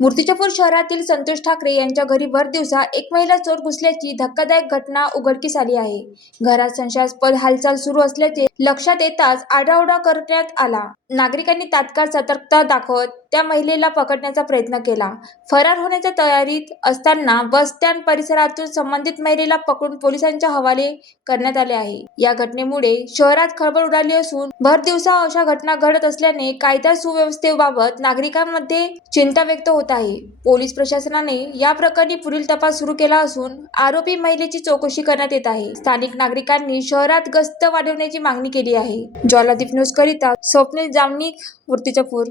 मूर्तिजापूर शहरातील संतोष ठाकरे यांच्या घरी भर दिवसा एक महिला चोर घुसल्याची धक्कादायक घटना उघडकीस आली आहे. घरात संशयास्पद हालचाल सुरू असल्याचे लक्षात येताच आरडाओरडा करण्यात आला. नागरिकांनी तात्काळ सतर्कता दाखवत त्या महिलेला पकडण्याचा प्रयत्न केला. फरार होण्याच्या तयारीत असताना बस स्टँड परिसरातून संबंधित महिलेला पकडून पोलिसांच्या हवाले करण्यात आले आहे. या घटनेमुळे शहरात खळबळ उडाली असून भर दिवसा अशा घटना घडत असल्याने कायदा सुव्यवस्थेबाबत नागरिकांमध्ये चिंता व्यक्त होत आहे. पोलीस प्रशासनाने या प्रकरणी पुढील तपास सुरू केला असून आरोपी महिलेची चौकशी करण्यात येत आहे. स्थानिक नागरिकांनी शहरात गस्त वाढवण्याची मागणी केली आहे. ज्वालादीप न्यूज करिता स्वप्नील जामनिक, मूर्तिजापूर.